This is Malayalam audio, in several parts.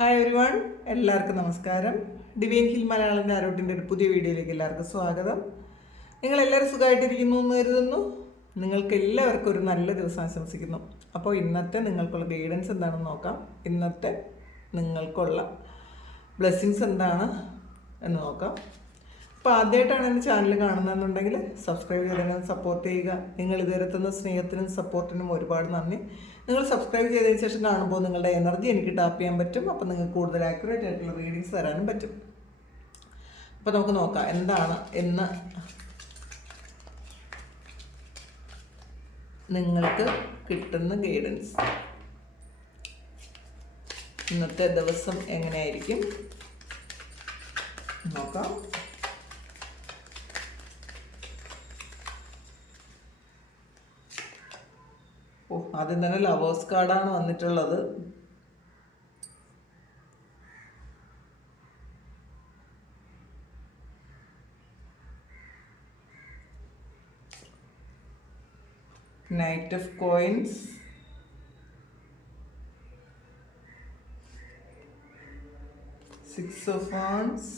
ഹായ് ഒരുവൺ വൺ എല്ലാവർക്കും നമസ്കാരം. ഡിവൈൻ ഹിൽ മലയാളന്റെ ആരോട്ടിന്റെ ഒരു പുതിയ വീഡിയോയിലേക്ക് എല്ലാവർക്കും സ്വാഗതം. നിങ്ങൾ എല്ലാവരും സുഖമായിട്ടിരിക്കുന്നു എന്ന് കരുതുന്നു. നിങ്ങൾക്ക് എല്ലാവർക്കും ഒരു നല്ല ദിവസം ആശംസിക്കുന്നു. അപ്പോൾ ഇന്നത്തെ നിങ്ങൾക്കുള്ള ഗൈഡൻസ് എന്താണെന്ന് നോക്കാം. ഇന്നത്തെ നിങ്ങൾക്കുള്ള ബ്ലെസ്സിങ്സ് എന്താണ് എന്ന് നോക്കാം. അപ്പോൾ ആദ്യമായിട്ടാണ് എന്റെ ചാനൽ കാണുന്നതെന്നുണ്ടെങ്കിൽ സബ്സ്ക്രൈബ് ചെയ്തതിനും സപ്പോർട്ട് ചെയ്യുക. നിങ്ങൾ ഇതുവരെ തന്ന സ്നേഹത്തിനും സപ്പോർട്ടിനും ഒരുപാട് നന്ദി. നിങ്ങൾ സബ്സ്ക്രൈബ് ചെയ്തതിന് ശേഷം കാണുമ്പോൾ നിങ്ങളുടെ എനർജി എനിക്ക് ടാപ്പ് ചെയ്യാൻ പറ്റും. അപ്പോൾ നിങ്ങൾക്ക് കൂടുതൽ ആക്യുറേറ്റ് ആയിട്ടുള്ള റീഡിങ്സ് തരാനും പറ്റും. അപ്പോൾ നമുക്ക് നോക്കാം എന്താണ് എന്ന് നിങ്ങൾക്ക് കിട്ടുന്ന ഗൈഡൻസ് ഇന്നത്തെ ദിവസം എങ്ങനെയായിരിക്കും? നോക്കാം. ഓ ആദ്യം തന്നെ ലവേഴ്സ് കാർഡാണ് വന്നിട്ടുള്ളത്. Knight of coins six of wands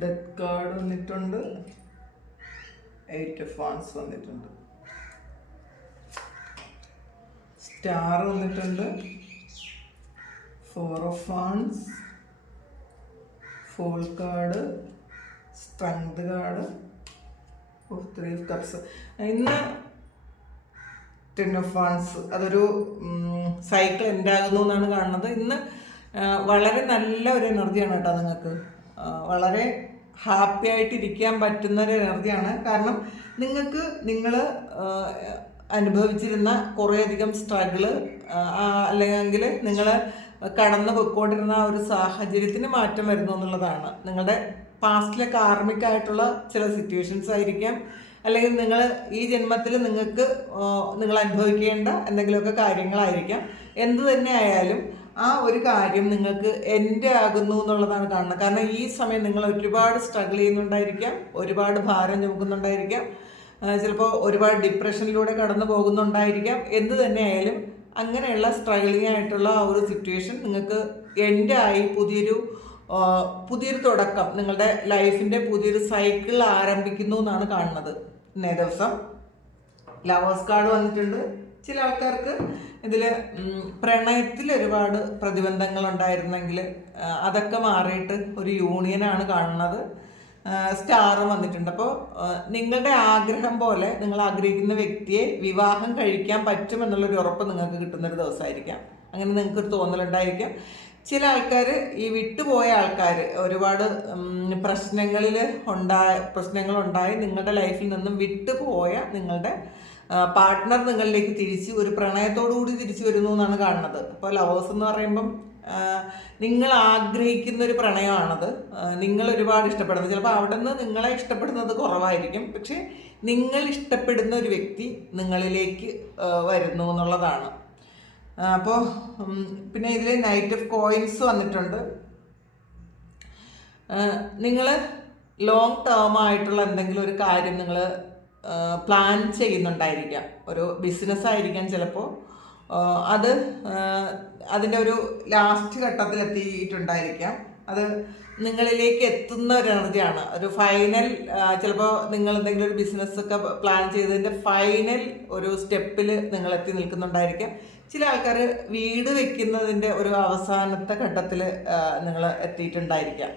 death card വന്നിട്ടുണ്ട്. എയ്റ്റ് ഓഫ് വാൺസ് വന്നിട്ടുണ്ട്. സ്റ്റാർ വന്നിട്ടുണ്ട്. Four of wands fool card strength card three of cups ഇന്ന് ടെൻ ഓഫ് വാൺസ് അതൊരു സൈക്കിൾ എൻഡ് ആകുന്നു എന്നാണ് കാണുന്നത്. ഇന്ന് വളരെ നല്ല ഒരു എനർജിയാണ് കേട്ടോ നിങ്ങൾക്ക്. വളരെ ഹാപ്പി ആയിട്ട് ഇരിക്കാൻ പറ്റുന്ന ഒരു എനർജിയാണ്. കാരണം നിങ്ങൾക്ക് നിങ്ങൾ അനുഭവിച്ചിരുന്ന കുറേയധികം സ്ട്രഗിൾ അല്ലെങ്കിൽ നിങ്ങൾ കടന്നു പോയിക്കൊണ്ടിരുന്ന ആ ഒരു സാഹചര്യത്തിന് മാറ്റം വരുന്നു എന്നുള്ളതാണ്. നിങ്ങളുടെ പാസ്റ്റിലെ കാർമികമായിട്ടുള്ള ചില സിറ്റുവേഷൻസ് ആയിരിക്കാം. അല്ലെങ്കിൽ നിങ്ങൾ ഈ ജന്മത്തിൽ നിങ്ങൾക്ക് നിങ്ങൾ അനുഭവിക്കേണ്ട എന്തെങ്കിലുമൊക്കെ കാര്യങ്ങളായിരിക്കാം. എന്തു തന്നെ ആയാലും ആ ഒരു കാര്യം നിങ്ങൾക്ക് എന്റെ ആകുന്നു എന്നുള്ളതാണ് കാണുന്നത്. കാരണം ഈ സമയം നിങ്ങൾ ഒരുപാട് സ്ട്രഗിൾ ചെയ്യുന്നുണ്ടായിരിക്കാം ഒരുപാട് ഭാരം ചുമക്കുന്നുണ്ടായിരിക്കാം ചിലപ്പോൾ ഒരുപാട് ഡിപ്രഷനിലൂടെ കടന്നു പോകുന്നുണ്ടായിരിക്കാം. എന്ത് തന്നെ ആയാലും അങ്ങനെയുള്ള സ്ട്രഗിളിംഗ് ആയിട്ടുള്ള ആ ഒരു സിറ്റുവേഷൻ നിങ്ങൾക്ക് എന്റെ ആയി പുതിയൊരു പുതിയൊരു തുടക്കം നിങ്ങളുടെ ലൈഫിന്റെ പുതിയൊരു സൈക്കിൾ ആരംഭിക്കുന്നു എന്നാണ് കാണുന്നത്. ഇന്നേ ദിവസം. ലവേഴ്സ് കാർഡ് വന്നിട്ടുണ്ട്. ചില ആൾക്കാർക്ക് ഇതിൽ പ്രണയത്തിൽ ഒരുപാട് പ്രതിബന്ധങ്ങൾ ഉണ്ടായിരുന്നെങ്കിൽ അതൊക്കെ മാറിയിട്ട് ഒരു യൂണിയനാണ് കാണുന്നത്. സ്റ്റാറും വന്നിട്ടുണ്ട്. അപ്പോൾ നിങ്ങളുടെ ആഗ്രഹം പോലെ നിങ്ങൾ ആഗ്രഹിക്കുന്ന വ്യക്തിയെ വിവാഹം കഴിക്കാൻ പറ്റുമെന്നുള്ളൊരു ഉറപ്പ് നിങ്ങൾക്ക് കിട്ടുന്നൊരു ദിവസമായിരിക്കാം. അങ്ങനെ നിങ്ങൾക്കൊരു തോന്നലുണ്ടായിരിക്കാം. ചില ആൾക്കാർ ഈ വിട്ടുപോയ ആൾക്കാർ ഒരുപാട് പ്രശ്നങ്ങളിൽ ഉണ്ടായ പ്രശ്നങ്ങളുണ്ടായി നിങ്ങളുടെ ലൈഫിൽ നിന്നും വിട്ടുപോയ നിങ്ങളുടെ പാർട്ട്ണർ നിങ്ങളിലേക്ക് തിരിച്ച് ഒരു പ്രണയത്തോടുകൂടി തിരിച്ചു വരുന്നു എന്നാണ് കാണുന്നത്. അപ്പോൾ ലവേഴ്സ് എന്ന് പറയുമ്പം നിങ്ങൾ ആഗ്രഹിക്കുന്ന ഒരു പ്രണയമാണത്. നിങ്ങൾ ഒരുപാട് ഇഷ്ടപ്പെടുന്നത് ചിലപ്പോൾ അവിടെ നിന്ന് നിങ്ങളെ ഇഷ്ടപ്പെടുന്നത് കുറവായിരിക്കും. പക്ഷേ നിങ്ങൾ ഇഷ്ടപ്പെടുന്ന ഒരു വ്യക്തി നിങ്ങളിലേക്ക് വരുന്നു എന്നുള്ളതാണ്. അപ്പോൾ പിന്നെ ഇതിൽ നൈറ്റ് ഓഫ് കോയിൻസ് വന്നിട്ടുണ്ട്. നിങ്ങൾ ലോങ് ടേം ആയിട്ടുള്ള എന്തെങ്കിലും ഒരു കാര്യം നിങ്ങൾ പ്ലാൻ ചെയ്യുന്നുണ്ടായിരിക്കാം. ഒരു ബിസിനസ് ആയിരിക്കാം ചിലപ്പോൾ അത് അതിന്റെ ഒരു ലാസ്റ്റ് ഘട്ടത്തിൽ എത്തിയിട്ടുണ്ടായിരിക്കാം. അത് നിങ്ങളിലേക്ക് എത്തുന്ന ഒരു എനർജിയാണ്. ഒരു ഫൈനൽ ചിലപ്പോൾ നിങ്ങൾ എന്തെങ്കിലും ഒരു ബിസിനസ് ഒക്കെ പ്ലാൻ ചെയ്തതിന്റെ ഫൈനൽ ഒരു സ്റ്റെപ്പിൽ നിങ്ങൾ എത്തി നിൽക്കുന്നുണ്ടായിരിക്കാം. ചില ആൾക്കാർ വീട് വെക്കുന്നതിന്റെ ഒരു അവസാനത്തെ ഘട്ടത്തിൽ നിങ്ങൾ എത്തിയിട്ടുണ്ടായിരിക്കാം.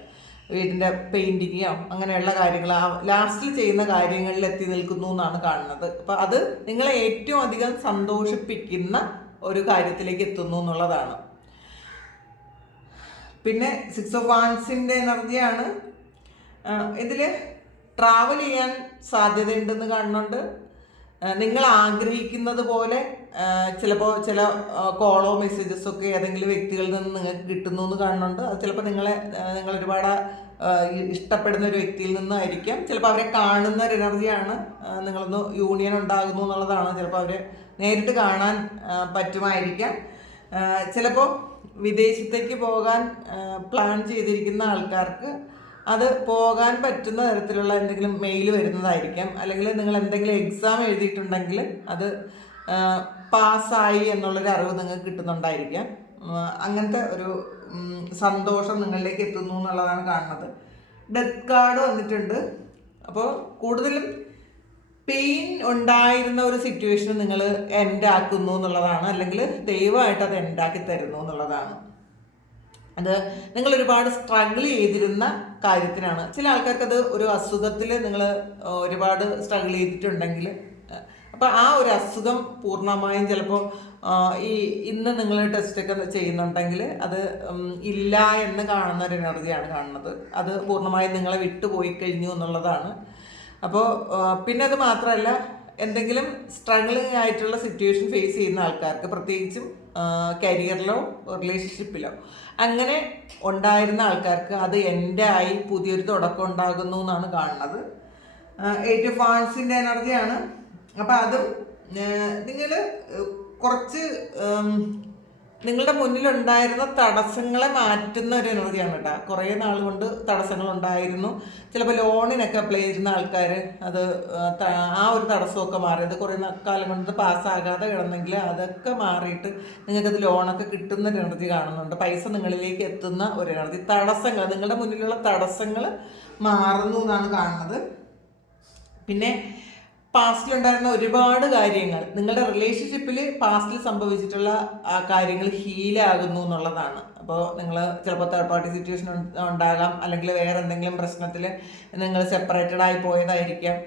വീടിന്റെ പെയിന്റിങ്ങോ അങ്ങനെയുള്ള കാര്യങ്ങൾ ലാസ്റ്റിൽ ചെയ്യുന്ന കാര്യങ്ങളിൽ എത്തി നിൽക്കുന്നു എന്നാണ് കാണുന്നത്. അപ്പോൾ അത് നിങ്ങളെ ഏറ്റവും അധികം സന്തോഷിപ്പിക്കുന്ന ഒരു കാര്യത്തിലേക്ക് എത്തുന്നു എന്നുള്ളതാണ്. പിന്നെ സിക്സ് ഓഫ് വാൻസിന്റെ എനർജിയാണ്. ഇതിൽ ട്രാവൽ ചെയ്യാൻ സാധ്യതയുണ്ടെന്ന് കാണുന്നുണ്ട്. നിങ്ങൾ ആഗ്രഹിക്കുന്നത് പോലെ ചിലപ്പോൾ ചില കോളോ മെസ്സേജസോ ഒക്കെ ഏതെങ്കിലും വ്യക്തികളിൽ നിന്ന് നിങ്ങൾക്ക് കിട്ടുന്നു എന്ന് കാണുന്നുണ്ട്. അത് ചിലപ്പോൾ നിങ്ങളെ നിങ്ങൾ ഒരുപാട് ഇഷ്ടപ്പെടുന്ന ഒരു വ്യക്തിയിൽ നിന്നായിരിക്കാം. ചിലപ്പോൾ അവരെ കാണുന്ന ഒരു എനർജിയാണ് നിങ്ങളൊന്ന് യൂണിയൻ ഉണ്ടാകുന്നു എന്നുള്ളതാണ്. ചിലപ്പോൾ അവരെ നേരിട്ട് കാണാൻ പറ്റുമായിരിക്കാം. ചിലപ്പോൾ വിദേശത്തേക്ക് പോകാൻ പ്ലാൻ ചെയ്തിരിക്കുന്ന ആൾക്കാർക്ക് അത് പോകാൻ പറ്റുന്ന തരത്തിലുള്ള എന്തെങ്കിലും മെയിൽ വരുന്നതായിരിക്കാം. അല്ലെങ്കിൽ നിങ്ങൾ എന്തെങ്കിലും എക്സാം എഴുതിയിട്ടുണ്ടെങ്കിൽ അത് പാസ്സായി എന്നുള്ളൊരു അറിവ് നിങ്ങൾക്ക് കിട്ടുന്നുണ്ടായിരിക്കാം. അങ്ങനത്തെ ഒരു സന്തോഷം നിങ്ങളിലേക്ക് എത്തുന്നു എന്നുള്ളതാണ് കാണുന്നത്. ഡെത്ത് കാർഡ് വന്നിട്ടുണ്ട്. അപ്പോൾ കൂടുതലും പെയിൻ ഉണ്ടായിരുന്ന ഒരു സിറ്റുവേഷൻ നിങ്ങൾ എൻഡ് ആക്കുന്നു എന്നുള്ളതാണ്. അല്ലെങ്കിൽ ദൈവമായിട്ട് അത് എൻഡാക്കി തരുന്നു എന്നുള്ളതാണ്. അത് നിങ്ങൾ ഒരുപാട് സ്ട്രഗിൾ ചെയ്തിരുന്ന കാര്യത്തിനാണ്. ചില ആൾക്കാർക്ക് അത് ഒരു അസുഖത്തിൽ നിങ്ങൾ ഒരുപാട് സ്ട്രഗിൾ ചെയ്തിട്ടുണ്ടെങ്കിൽ അപ്പോൾ ആ ഒരു അസുഖം പൂർണമായും ചിലപ്പോൾ ഈ ഇന്ന് നിങ്ങൾ ടെസ്റ്റൊക്കെ ചെയ്യുന്നുണ്ടെങ്കിൽ അത് ഇല്ല എന്ന് കാണുന്ന ഒരു എനർജിയാണ് കാണുന്നത്. അത് പൂർണമായും നിങ്ങളെ വിട്ടുപോയി കഴിഞ്ഞു എന്നുള്ളതാണ്. അപ്പോൾ പിന്നെ അത് മാത്രമല്ല എന്തെങ്കിലും സ്ട്രഗിളിങ് ആയിട്ടുള്ള സിറ്റുവേഷൻ ഫേസ് ചെയ്യുന്ന ആൾക്കാർക്ക് പ്രത്യേകിച്ചും കരിയറിലോ റിലേഷൻഷിപ്പിലോ അങ്ങനെ ഉണ്ടായിരുന്ന ആൾക്കാർക്ക് അത് എന്റെ ആയി പുതിയൊരു തുടക്കം ഉണ്ടാകുന്നു എന്നാണ് കാണുന്നത്. എയ്റ്റ് ഓഫ് ഫാൻസിന്റെ എനർജിയാണ് അപ്പം അതും നിങ്ങൾ കുറച്ച് നിങ്ങളുടെ മുന്നിലുണ്ടായിരുന്ന തടസ്സങ്ങളെ മാറ്റുന്ന ഒരു എനർജിയാണ് കേട്ടോ. കുറേ നാൾ കൊണ്ട് തടസ്സങ്ങൾ ഉണ്ടായിരുന്നു ചിലപ്പോൾ ലോണിനൊക്കെ അപ്ലൈ ചെയ്യുന്ന ആൾക്കാർ അത് ആ, ഒരു തടസ്സമൊക്കെ മാറിയത്. കുറേ കാലം കൊണ്ട് പാസ്സാകാതെ കിടന്നെങ്കിൽ അതൊക്കെ മാറിയിട്ട് നിങ്ങൾക്കത് ലോണൊക്കെ കിട്ടുന്ന ഒരു എനർജി കാണുന്നുണ്ട്. പൈസ നിങ്ങളിലേക്ക് എത്തുന്ന ഒരു എനർജി തടസ്സങ്ങൾ നിങ്ങളുടെ മുന്നിലുള്ള തടസ്സങ്ങൾ മാറുന്നു എന്നാണ് കാണുന്നത്. പിന്നെ പാസ്റ്റിലുണ്ടായിരുന്ന ഒരുപാട് കാര്യങ്ങൾ. നിങ്ങളുടെ റിലേഷൻഷിപ്പിൽ പാസ്റ്റിൽ സംഭവിച്ചിട്ടുള്ള കാര്യങ്ങൾ ഹീലാകുന്നു എന്നുള്ളതാണ്. അപ്പോൾ നിങ്ങൾ ചിലപ്പോൾ തേർഡ് പാർട്ടി സിറ്റുവേഷൻ ഉണ്ടാകാം. അല്ലെങ്കിൽ വേറെ എന്തെങ്കിലും പ്രശ്നത്തിൽ നിങ്ങൾ സെപ്പറേറ്റഡ് ആയി പോയതായിരിക്കാം.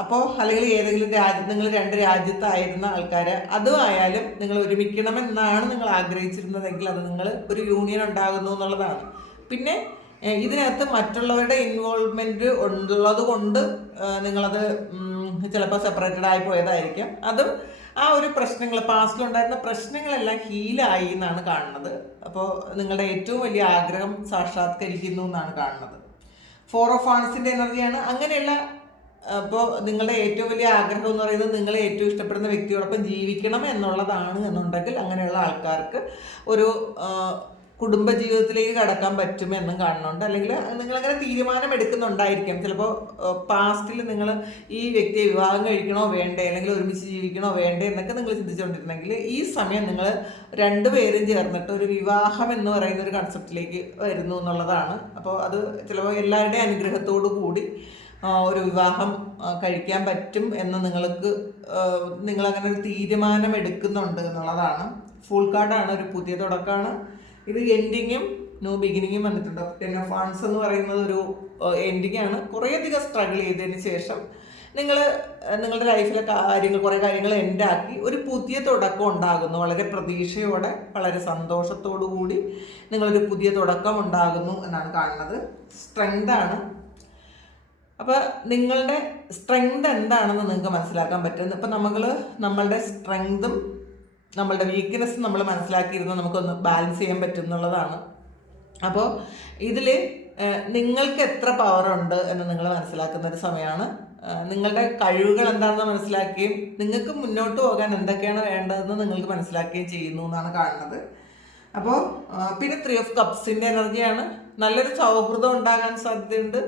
അപ്പോൾ അല്ലെങ്കിൽ ഏതെങ്കിലും രാജ്യം നിങ്ങൾ രണ്ട് രാജ്യത്തായിരുന്ന ആൾക്കാർ അതും ആയാലും നിങ്ങൾ ഒരുമിക്കണമെന്നാണ് നിങ്ങൾ ആഗ്രഹിച്ചിരുന്നതെങ്കിൽ അത് നിങ്ങൾ ഒരു യൂണിയൻ ഉണ്ടാകുന്നു എന്നുള്ളതാണ്. പിന്നെ ഇതിനകത്ത് മറ്റുള്ളവരുടെ ഇൻവോൾവ്മെന്റ് ഉള്ളത് കൊണ്ട് നിങ്ങളത് ചിലപ്പോൾ സെപ്പറേറ്റഡ് ആയി പോയതായിരിക്കും. അതും ആ ഒരു പ്രശ്നങ്ങൾ പാസ്റ്റിലുണ്ടായിരുന്ന പ്രശ്നങ്ങളെല്ലാം ഹീലായി എന്നാണ് കാണുന്നത്. അപ്പോൾ നിങ്ങളുടെ ഏറ്റവും വലിയ ആഗ്രഹം സാക്ഷാത്കരിക്കുന്നു എന്നാണ് കാണുന്നത്. ഫോർ ഓഫ് ആൺസിന്റെ എനർജിയാണ്. അങ്ങനെയുള്ള അപ്പോൾ നിങ്ങളുടെ ഏറ്റവും വലിയ ആഗ്രഹം എന്ന് പറയുന്നത് നിങ്ങളെ ഏറ്റവും ഇഷ്ടപ്പെടുന്ന വ്യക്തിയോടൊപ്പം ജീവിക്കണം എന്നുള്ളതാണ് എന്നുണ്ടെങ്കിൽ അങ്ങനെയുള്ള ആൾക്കാർക്ക് ഒരു ആ, കുടുംബജീവിതത്തിലേക്ക് കടക്കാൻ പറ്റും എന്നും കാണുന്നുണ്ട്. അല്ലെങ്കിൽ നിങ്ങൾ അങ്ങനെ തീരുമാനം എടുക്കുന്നുണ്ടായിരിക്കാം. ചിലപ്പോൾ പാസ്റ്റിൽ നിങ്ങൾ ഈ വ്യക്തിയെ വിവാഹം കഴിക്കണോ വേണ്ടേ? അല്ലെങ്കിൽ ഒരുമിച്ച് ജീവിക്കണോ വേണ്ടേ? എന്നൊക്കെ നിങ്ങൾ ചിന്തിച്ചുകൊണ്ടിരുന്നെങ്കിൽ ഈ സമയം നിങ്ങൾ രണ്ടുപേരും ചേർന്നിട്ട് ഒരു വിവാഹം എന്ന് പറയുന്ന ഒരു കൺസെപ്റ്റിലേക്ക് വരുന്നു എന്നുള്ളതാണ്. അപ്പോൾ അത് ചിലപ്പോൾ എല്ലാവരുടെയും അനുഗ്രഹത്തോടു കൂടി ഒരു വിവാഹം കഴിക്കാൻ പറ്റും എന്ന് നിങ്ങൾക്ക് നിങ്ങൾ നിങ്ങളങ്ങനെ ഒരു തീരുമാനം എടുക്കുന്നുണ്ട് എന്നുള്ളതാണ്. ഫുൾ കാർഡാണ് ഒരു പുതിയ തുടക്കമാണ് ഇത് എൻഡിങ്ങും ന്യൂ ബിഗിനിങ്ങും വന്നിട്ടുണ്ട്. ടെൻ ഓഫ് ഫാൻസ് എന്ന് പറയുന്നത് ഒരു എൻഡിങ് ആണ്. കുറേയധികം സ്ട്രഗിൾ ചെയ്തതിന് ശേഷം നിങ്ങൾ നിങ്ങളുടെ ലൈഫിലെ കാര്യങ്ങൾ കുറേ കാര്യങ്ങൾ എൻഡാക്കി ഒരു പുതിയ തുടക്കം ഉണ്ടാകുന്നു. വളരെ പ്രതീക്ഷയോടെ വളരെ സന്തോഷത്തോടു കൂടി നിങ്ങളൊരു പുതിയ തുടക്കം ഉണ്ടാകുന്നു എന്നാണ് കാണുന്നത്. സ്ട്രെങ്താണ് അപ്പോൾ നിങ്ങളുടെ സ്ട്രെങ്ത് എന്താണെന്ന് നിങ്ങൾക്ക് മനസ്സിലാക്കാൻ പറ്റും. ഇപ്പം നമ്മൾ നമ്മളുടെ സ്ട്രെങ്തും നമ്മളുടെ വീക്ക്നെസ് നമ്മൾ മനസ്സിലാക്കിയിരുന്ന നമുക്കൊന്ന് ബാലൻസ് ചെയ്യാൻ പറ്റും എന്നുള്ളതാണ് അപ്പോൾ ഇതിൽ നിങ്ങൾക്ക് എത്ര പവർ ഉണ്ട് എന്ന് നിങ്ങൾ മനസ്സിലാക്കുന്ന ഒരു സമയമാണ്. നിങ്ങളുടെ കഴിവുകൾ എന്താണെന്ന് മനസ്സിലാക്കുകയും നിങ്ങൾക്ക് മുന്നോട്ട് പോകാൻ എന്തൊക്കെയാണ് വേണ്ടതെന്ന് നിങ്ങൾക്ക് മനസ്സിലാക്കുകയും ചെയ്യുന്നു എന്നാണ് കാണുന്നത്. അപ്പോൾ പിന്നെ ത്രീ ഓഫ് കപ്സിന്റെ എനർജിയാണ് നല്ലൊരു സൗഹൃദം ഉണ്ടാകാൻ സാധ്യതയുണ്ട്.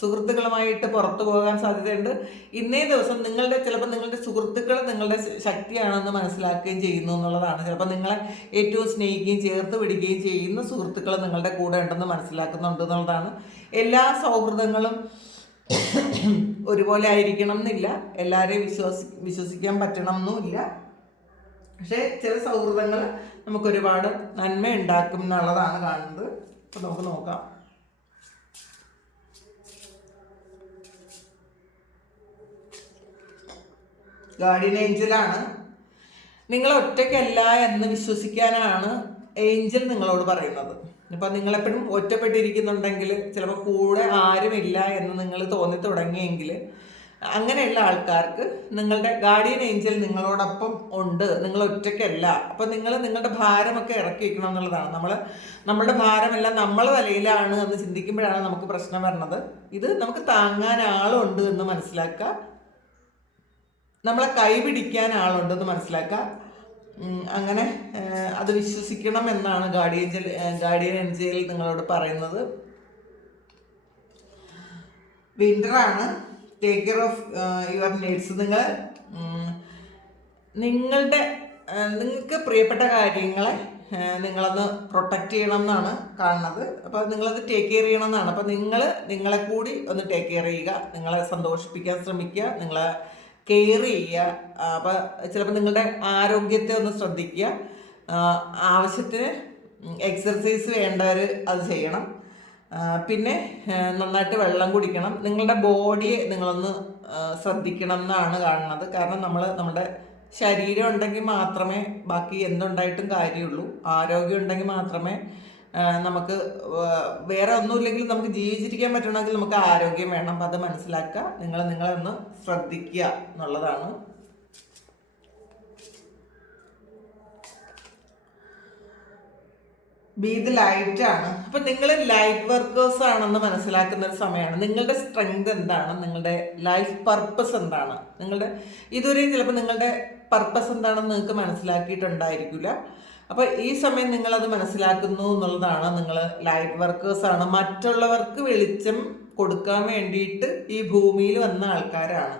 സുഹൃത്തുക്കളുമായിട്ട് പുറത്തു പോകാൻ സാധ്യതയുണ്ട്. ഇന്നേ ദിവസം നിങ്ങളുടെ ചിലപ്പോൾ നിങ്ങളുടെ സുഹൃത്തുക്കൾ നിങ്ങളുടെ ശക്തിയാണെന്ന് മനസ്സിലാക്കുകയും ചെയ്യുന്നു എന്നുള്ളതാണ്. ചിലപ്പോൾ നിങ്ങളെ ഏറ്റവും സ്നേഹിക്കുകയും ചേർത്ത് പിടിക്കുകയും ചെയ്യുന്ന സുഹൃത്തുക്കൾ നിങ്ങളുടെ കൂടെ ഉണ്ടെന്ന് മനസ്സിലാക്കുന്നുണ്ട് എന്നുള്ളതാണ്. എല്ലാ സൗഹൃദങ്ങളും ഒരുപോലെ ആയിരിക്കണം എന്നില്ല. എല്ലാവരെയും വിശ്വസി വിശ്വസിക്കാൻ പറ്റണം എന്നുമില്ല പക്ഷേ ചില സൗഹൃദങ്ങൾ നമുക്കൊരുപാട് നന്മ ഉണ്ടാക്കും എന്നുള്ളതാണ് കാണുന്നത്. അപ്പോൾ നമുക്ക് നോക്കാം. ഗാർഡിയൻ ഏഞ്ചലാണ്. നിങ്ങൾ ഒറ്റയ്ക്കല്ല എന്ന് വിശ്വസിക്കാനാണ് ഏഞ്ചൽ നിങ്ങളോട് പറയുന്നത്. ഇപ്പം നിങ്ങളെപ്പോഴും ഒറ്റപ്പെട്ടിരിക്കുന്നുണ്ടെങ്കിൽ ചിലപ്പോൾ കൂടെ ആരുമില്ല എന്ന് നിങ്ങൾ തോന്നി തുടങ്ങിയെങ്കിൽ അങ്ങനെയുള്ള ആൾക്കാർക്ക് നിങ്ങളുടെ ഗാർഡിയൻ ഏഞ്ചൽ നിങ്ങളോടൊപ്പം ഉണ്ട്. നിങ്ങൾ ഒറ്റയ്ക്കല്ല. അപ്പം നിങ്ങൾ നിങ്ങളുടെ ഭാരമൊക്കെ ഇറക്കി വയ്ക്കണം എന്നുള്ളതാണ്. നമ്മൾ നമ്മുടെ ഭാരമെല്ലാം നമ്മൾ തലയിലാണ് എന്ന് ചിന്തിക്കുമ്പോഴാണ് നമുക്ക് പ്രശ്നം വരുന്നത് ഇത് നമുക്ക് താങ്ങാൻ ആളുണ്ട് എന്ന് മനസ്സിലാക്കുക. നമ്മളെ കൈപിടിക്കാൻ ആളുണ്ടെന്ന് മനസ്സിലാക്കുക. അങ്ങനെ അത് വിശ്വസിക്കണം എന്നാണ് ഗാർഡിയൻ ഗാർഡിയൻ എൻജിയിൽ നിങ്ങളോട് പറയുന്നത്. വിന്ററാണ്. Take care of your needs നിങ്ങൾ നിങ്ങളുടെ നിങ്ങൾക്ക് പ്രിയപ്പെട്ട കാര്യങ്ങളെ നിങ്ങളൊന്ന് പ്രൊട്ടക്റ്റ് ചെയ്യണം എന്നാണ് കാണുന്നത്. അപ്പോൾ നിങ്ങളത് ടേക്ക് കെയർ ചെയ്യണം എന്നാണ്. അപ്പോൾ നിങ്ങൾ നിങ്ങളെ കൂടി ഒന്ന് ടേക്ക് കെയർ ചെയ്യുക. നിങ്ങളെ സന്തോഷിപ്പിക്കാൻ ശ്രമിക്കുക. നിങ്ങളെ കെയർ ചെയ്യുക. അപ്പം ചിലപ്പോൾ നിങ്ങളുടെ ആരോഗ്യത്തെ ഒന്ന് ശ്രദ്ധിക്കുക. ആവശ്യത്തിന് എക്സർസൈസ് വേണ്ടവർ അത് ചെയ്യണം. പിന്നെ നന്നായിട്ട് വെള്ളം കുടിക്കണം. നിങ്ങളുടെ ബോഡിയെ നിങ്ങളൊന്ന് ശ്രദ്ധിക്കണം എന്നാണ് കാണുന്നത്. കാരണം നമ്മൾ നമ്മുടെ ശരീരം ഉണ്ടെങ്കിൽ മാത്രമേ ബാക്കി എന്തുണ്ടായിട്ടും കാര്യമുള്ളൂ. ആരോഗ്യം ഉണ്ടെങ്കിൽ മാത്രമേ നമുക്ക് വേറെ ഒന്നുമില്ലെങ്കിൽ നമുക്ക് ജീവിച്ചിരിക്കാൻ പറ്റണമെങ്കിൽ നമുക്ക് ആരോഗ്യം വേണം. അപ്പം അത് മനസ്സിലാക്കുക. നിങ്ങൾ നിങ്ങളെ ഒന്ന് ശ്രദ്ധിക്കുക എന്നുള്ളതാണ്. ബി ദ ലൈറ്റ് ആണ്. അപ്പൊ നിങ്ങൾ ലൈറ്റ് വർക്കേഴ്സ് ആണെന്ന് മനസ്സിലാക്കുന്ന ഒരു സമയമാണ്. നിങ്ങളുടെ സ്ട്രെങ്ത് എന്താണ്? നിങ്ങളുടെ ലൈഫ് പർപ്പസ് എന്താണ്? നിങ്ങളുടെ ഇതുവരെയും ചിലപ്പോൾ നിങ്ങളുടെ പർപ്പസ് എന്താണെന്ന് നിങ്ങൾക്ക് മനസ്സിലാക്കിയിട്ടുണ്ടായിരിക്കില്ല. അപ്പൊ ഈ സമയം അത് മനസ്സിലാക്കുന്നു എന്നുള്ളതാണ് നിങ്ങൾ ലൈറ്റ് വർക്കേഴ്സ് ആണ്. മറ്റുള്ളവർക്ക് വെളിച്ചം കൊടുക്കാൻ വേണ്ടിയിട്ട് ഈ ഭൂമിയിൽ വന്ന ആൾക്കാരാണ്.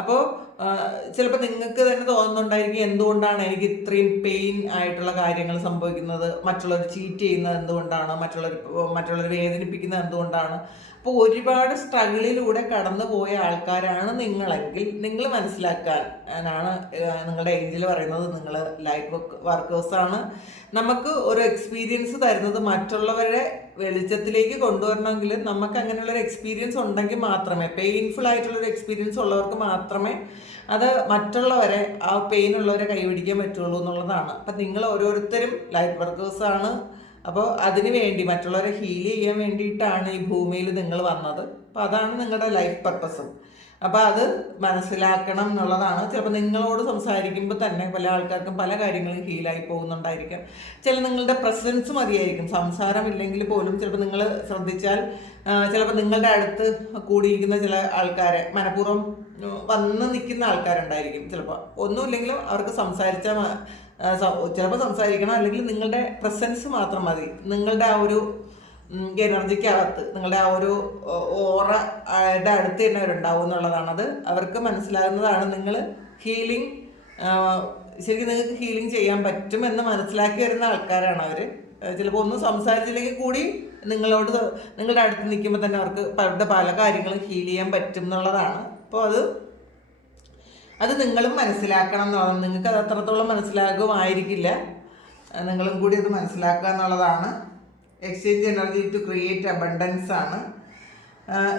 അപ്പോൾ ചിലപ്പോൾ നിങ്ങൾക്ക് തന്നെ തോന്നുന്നുണ്ടായിരിക്കും എന്തുകൊണ്ടാണ് എനിക്ക് ഇത്രയും പെയിൻ ആയിട്ടുള്ള കാര്യങ്ങൾ സംഭവിക്കുന്നത്? മറ്റുള്ളവർ ചീറ്റ് ചെയ്യുന്നത് എന്തുകൊണ്ടാണ്? മറ്റുള്ളവർ മറ്റുള്ളവർ വേദനിപ്പിക്കുന്നത് എന്തുകൊണ്ടാണ്? അപ്പോൾ ഒരുപാട് സ്ട്രഗിളിലൂടെ കടന്നു പോയ ആൾക്കാരാണ് നിങ്ങളെങ്കിൽ നിങ്ങൾ മനസ്സിലാക്കാൻ ആണ് നിങ്ങളുടെ ഏഞ്ചിൽ പറയുന്നത് നിങ്ങൾ ലൈഫ് ആണ്. നമുക്ക് ഒരു എക്സ്പീരിയൻസ് തരുന്നത് മറ്റുള്ളവരെ വെളിച്ചത്തിലേക്ക് കൊണ്ടുവരണമെങ്കിൽ നമുക്ക് അങ്ങനെയുള്ളൊരു എക്സ്പീരിയൻസ് ഉണ്ടെങ്കിൽ മാത്രമേ പെയിൻഫുൾ ആയിട്ടുള്ളൊരു എക്സ്പീരിയൻസ് ഉള്ളവർക്ക് മാത്രമേ അത് മറ്റുള്ളവരെ ആ പെയിൻ ഉള്ളവരെ കൈപിടിക്കാൻ പറ്റുള്ളൂ എന്നുള്ളതാണ്. അപ്പം നിങ്ങൾ ഓരോരുത്തരും ലൈഫ് വർക്കേഴ്സാണ് അപ്പോൾ അതിന് വേണ്ടി മറ്റുള്ളവരെ ഹീൽ ചെയ്യാൻ വേണ്ടിയിട്ടാണ് ഈ ഭൂമിയിൽ നിങ്ങൾ വന്നത്. അപ്പോൾ അതാണ് നിങ്ങളുടെ ലൈഫ് പർപ്പസ് അപ്പോൾ അത് മനസ്സിലാക്കണം എന്നുള്ളതാണ്. ചിലപ്പോൾ നിങ്ങളോട് സംസാരിക്കുമ്പോൾ തന്നെ പല ആൾക്കാർക്കും പല കാര്യങ്ങളും ഹീലായി പോകുന്നുണ്ടായിരിക്കാം. ചില നിങ്ങളുടെ പ്രസൻസ് മതിയായിരിക്കും. സംസാരമില്ലെങ്കിൽ പോലും ചിലപ്പോൾ നിങ്ങൾ ശ്രദ്ധിച്ചാൽ ചിലപ്പോൾ നിങ്ങളുടെ അടുത്ത് കൂടിയിരിക്കുന്ന ചില ആൾക്കാരെ മനഃപൂർവം വന്ന് നിൽക്കുന്ന ആൾക്കാരുണ്ടായിരിക്കും ചിലപ്പോൾ ഒന്നുമില്ലെങ്കിലും അവർക്ക് സംസാരിച്ചാൽ ചിലപ്പോൾ സംസാരിക്കണം. അല്ലെങ്കിൽ നിങ്ങളുടെ പ്രസൻസ് മാത്രം മതി. നിങ്ങളുടെ ആ ഒരു എനർജിക്കകത്ത് നിങ്ങളുടെ ആ ഒരു ഓറയുടെ അടുത്ത് തന്നെ അവരുണ്ടാവും എന്നുള്ളതാണ് അത് അവർക്ക് മനസ്സിലാകുന്നതാണ് നിങ്ങൾ ഹീലിംഗ് ശരിക്കും നിങ്ങൾക്ക് ഹീലിംഗ് ചെയ്യാൻ പറ്റുമെന്ന് മനസ്സിലാക്കി വരുന്ന ആൾക്കാരാണ് അവർ ചിലപ്പോൾ ഒന്നും സംസാരിച്ചില്ലെങ്കിൽ കൂടി നിങ്ങളോട് നിങ്ങളുടെ അടുത്ത് നിൽക്കുമ്പോൾ തന്നെ അവർക്ക് പല പല കാര്യങ്ങളും ഹീൽ ചെയ്യാൻ പറ്റും എന്നുള്ളതാണ്. അപ്പോൾ അത് അത് നിങ്ങളും മനസ്സിലാക്കണം എന്നുള്ളത് നിങ്ങൾക്ക് അത് അത്രത്തോളം മനസ്സിലാകുമായിരിക്കില്ല. നിങ്ങളും കൂടി അത് മനസ്സിലാക്കുക എന്നുള്ളതാണ്. Exchange energy to create abundance ആണ്.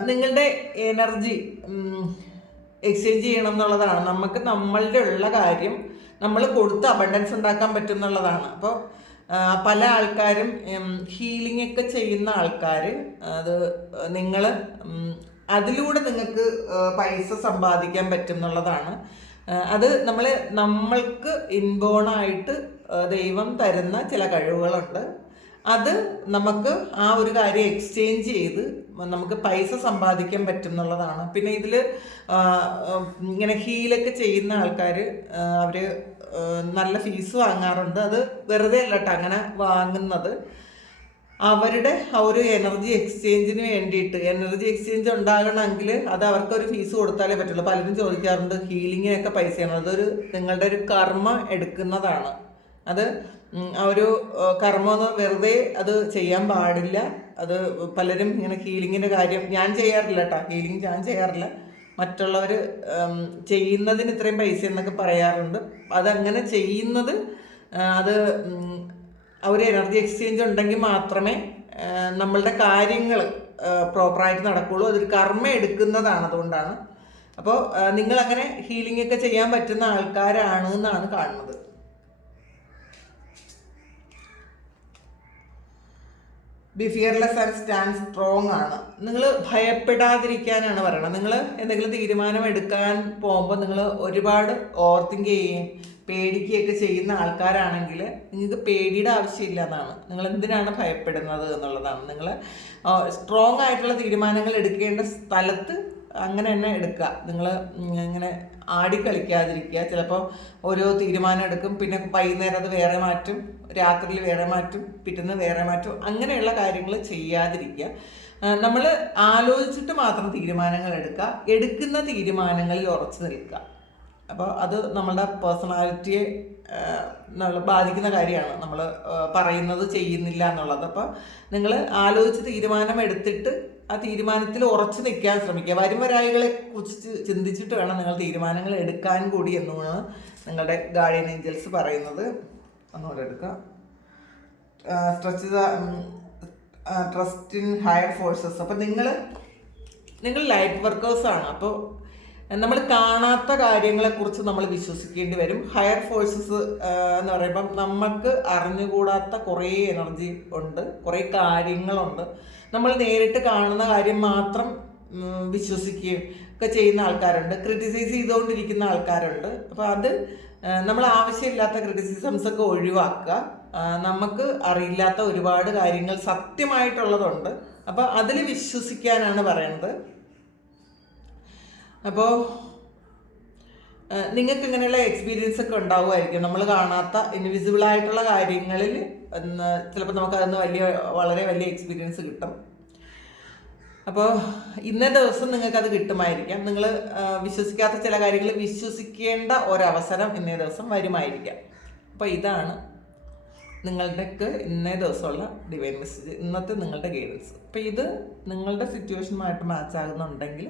നിങ്ങളുടെ എനർജി എക്സ്ചേഞ്ച് ചെയ്യണം എന്നുള്ളതാണ്. നമുക്ക് നമ്മളുടെ ഉള്ള കാര്യം നമ്മൾ കൊടുത്ത് അബണ്ടൻസ് ഉണ്ടാക്കാൻ പറ്റും എന്നുള്ളതാണ്. അപ്പോൾ പല ആൾക്കാരും ഹീലിംഗ് ഒക്കെ ചെയ്യുന്ന ആൾക്കാർ അത് നിങ്ങൾ അതിലൂടെ നിങ്ങൾക്ക് പൈസ സമ്പാദിക്കാൻ പറ്റും എന്നുള്ളതാണ് അത് നമ്മൾ നമ്മൾക്ക് ഇൻബോണായിട്ട് ദൈവം തരുന്ന ചില കഴിവുകളുണ്ട്. അത് നമുക്ക് ആ ഒരു കാര്യം എക്സ്ചേഞ്ച് ചെയ്ത് നമുക്ക് പൈസ സമ്പാദിക്കാൻ പറ്റും എന്നുള്ളതാണ് പിന്നെ ഇതിൽ ഇങ്ങനെ ഹീലൊക്കെ ചെയ്യുന്ന ആൾക്കാർ അവർ നല്ല ഫീസ് വാങ്ങാറുണ്ട്. അത് വെറുതെ അല്ല കേട്ടോ അങ്ങനെ വാങ്ങുന്നത്. അവരുടെ ആ ഒരു എനർജി എക്സ്ചേഞ്ചിന് വേണ്ടിയിട്ട്. എനർജി എക്സ്ചേഞ്ച് ഉണ്ടാകണമെങ്കിൽ അത് അവർക്ക് ഒരു ഫീസ് കൊടുത്താലേ പറ്റുള്ളൂ. പലരും ചോദിക്കാറുണ്ട് ഹീലിങ്ങിനൊക്കെ പൈസയാണ്? അതൊരു നിങ്ങളുടെ ഒരു കർമ്മ എടുക്കുന്നതാണ്. അത് ആ ഒരു കർമ്മം വെറുതെ അത് ചെയ്യാൻ പാടില്ല. അത് പലരും ഇങ്ങനെ ഹീലിങ്ങിന്റെ കാര്യം ഞാൻ ചെയ്യാറില്ല കേട്ടോ ഹീലിംഗ് ഞാൻ ചെയ്യാറില്ല. മറ്റുള്ളവർ ചെയ്യുന്നതിന് ഇത്രയും പൈസ എന്നൊക്കെ പറയാറുണ്ട്. അതങ്ങനെ ചെയ്യുന്നത് അത് ഒരു എനർജി എക്സ്ചേഞ്ച് ഉണ്ടെങ്കിൽ മാത്രമേ നമ്മളുടെ കാര്യങ്ങൾ പ്രോപ്പറായിട്ട് നടക്കുള്ളൂ. അതൊരു കർമ്മ എടുക്കുന്നതാണ് അതുകൊണ്ടാണ്. അപ്പോൾ നിങ്ങൾ അങ്ങനെ ഹീലിംഗ് ഒക്കെ ചെയ്യാൻ പറ്റുന്ന ആൾക്കാരാണ് എന്നാണ് കാണുന്നത്. Be fearless and stand strong ആണ്. നിങ്ങൾ ഭയപ്പെടാതിരിക്കാനാണ് പറയണത്. നിങ്ങൾ എന്തെങ്കിലും തീരുമാനം എടുക്കാൻ പോകുമ്പോൾ നിങ്ങൾ ഒരുപാട് ഓവർ തിങ്ക് ചെയ്യുകയും പേടിക്കുകയൊക്കെ ചെയ്യുന്ന ആൾക്കാരാണെങ്കിൽ നിങ്ങൾക്ക് പേടിയുടെ ആവശ്യമില്ല എന്നാണ്. നിങ്ങൾ എന്തിനാണ് ഭയപ്പെടുന്നത് എന്നുള്ളതാണ്. നിങ്ങൾ സ്ട്രോങ് ആയിട്ടുള്ള തീരുമാനങ്ങൾ എടുക്കേണ്ട സ്ഥലത്ത് അങ്ങനെ തന്നെ എടുക്കുക. നിങ്ങൾ ഇങ്ങനെ ആടിക്കളിക്കാതിരിക്കുക ചിലപ്പോൾ ഓരോ തീരുമാനം എടുക്കും. പിന്നെ വൈകുന്നേരം അത് വേറെ മാറ്റും. രാത്രിയിൽ വേറെ മാറ്റും. പിറ്റേന്ന് വേറെ മാറ്റും. അങ്ങനെയുള്ള കാര്യങ്ങൾ ചെയ്യാതിരിക്കുക. നമ്മൾ ആലോചിച്ചിട്ട് മാത്രം തീരുമാനങ്ങൾ എടുക്കുക. എടുക്കുന്ന തീരുമാനങ്ങളിൽ ഉറച്ചു നിൽക്കുക. അപ്പോൾ അത് നമ്മളുടെ പേഴ്സണാലിറ്റിയെ ബാധിക്കുന്ന കാര്യമാണ്. നമ്മൾ പറയുന്നത് ചെയ്യുന്നില്ല എന്നുള്ളത്. അപ്പോൾ നിങ്ങൾ ആലോചിച്ച് തീരുമാനം എടുത്തിട്ട് ആ തീരുമാനത്തിൽ ഉറച്ചു നിൽക്കാൻ ശ്രമിക്കുക. വരും വരായികളെ കുറിച്ച് ചിന്തിച്ചിട്ട് വേണം നിങ്ങൾ തീരുമാനങ്ങൾ എടുക്കാൻ കൂടി എന്നുമാണ് നിങ്ങളുടെ ഗാർഡിയൻ ഏഞ്ചൽസ് പറയുന്നത്. ഒന്നുകൂടെ എടുക്കുക stretch trust in higher forces അപ്പം നിങ്ങൾ നിങ്ങൾ ലൈറ്റ് വർക്കേഴ്സാണ് അപ്പോൾ നമ്മൾ കാണാത്ത കാര്യങ്ങളെ കുറിച്ച് നമ്മൾ വിശ്വസിക്കേണ്ടി വരും. ഹയർ ഫോഴ്സസ് എന്ന് പറയുമ്പം നമുക്ക് അറിഞ്ഞുകൂടാത്ത കുറേ എനർജി ഉണ്ട് കുറേ കാര്യങ്ങളുണ്ട്. നമ്മൾ നേരിട്ട് കാണുന്ന കാര്യം മാത്രം വിശ്വസിക്കുകയും ഒക്കെ ചെയ്യുന്ന ആൾക്കാരുണ്ട്. ക്രിറ്റിസൈസ് ചെയ്തുകൊണ്ടിരിക്കുന്ന ആൾക്കാരുണ്ട്. അപ്പോൾ അത് നമ്മൾ ആവശ്യമില്ലാത്ത ക്രിറ്റിസിസംസ് ഒക്കെ ഒഴിവാക്കുക. നമുക്ക് അറിയില്ലാത്ത ഒരുപാട് കാര്യങ്ങൾ സത്യമായിട്ടുള്ളതുണ്ട്. അപ്പോൾ അതിൽ വിശ്വസിക്കാനാണ് പറയുന്നത്. അപ്പോൾ നിങ്ങൾക്ക് ഇങ്ങനെയുള്ള എക്സ്പീരിയൻസ് ഒക്കെ ഉണ്ടാവുമായിരിക്കും. നമ്മൾ കാണാത്ത ഇൻവിസിബിൾ ആയിട്ടുള്ള കാര്യങ്ങളിൽ ചിലപ്പോൾ നമുക്ക് അതിന് വലിയ വളരെ വലിയ എക്സ്പീരിയൻസ് കിട്ടും. അപ്പോൾ ഇന്നേ ദിവസം നിങ്ങൾക്ക് അത് കിട്ടുമായിരിക്കാം. നിങ്ങൾ വിശ്വസിക്കാത്ത ചില കാര്യങ്ങൾ വിശ്വസിക്കേണ്ട ഒരവസരം ഇന്നേ ദിവസം വരുമായിരിക്കാം. അപ്പോൾ ഇതാണ് നിങ്ങളുടെക്ക് ഇന്നേ ദിവസമുള്ള ഡിവൈൻ മെസ്സേജ് ഇന്നത്തെ നിങ്ങളുടെ ഗൈഡൻസ് അപ്പോൾ ഇത് നിങ്ങളുടെ സിറ്റുവേഷനുമായിട്ട് മാച്ച് ആകുന്നുണ്ടെങ്കിൽ